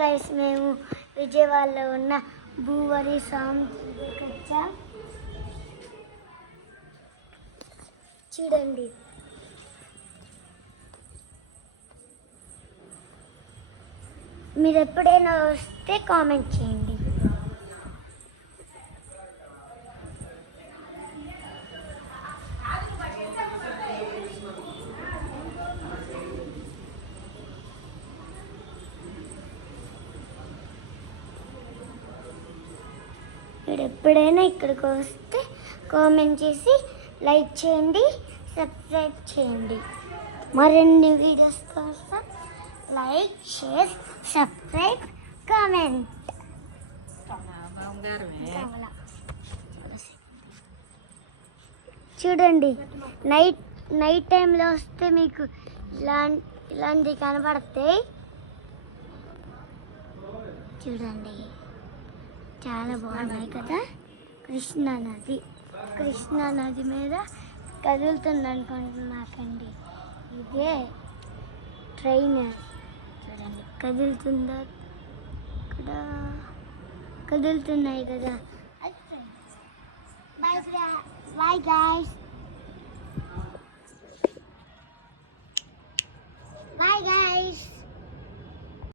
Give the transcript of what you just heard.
Guys, మేము విజయవాడలో ఉన్న భూవరి స్వామి దగ్గరికి వచ్చాం. చూడండి, మీరు ఎప్పుడైనా వస్తే కామెంట్ చేయండి. మీరు ఎప్పుడైనా ఇక్కడికి వస్తే కామెంట్ చేసి లైక్ చేయండి, సబ్స్క్రైబ్ చేయండి. మరిన్ని వీడియోస్ కోసం లైక్, షేర్, సబ్స్క్రైబ్, కామెంట్. చూడండి, నైట్ టైంలో వస్తే మీకు ఇలాంటివి కనబడతాయి. చూడండి, చాలా బాగున్నాయి కదా. కృష్ణా నది మీద కదులుతుంది అనుకుంటున్నాకండి. ఇదే ట్రైన్. చూడండి, కదులుతుందా? ఇక్కడ కదులుతున్నాయి కదా. Bye guys.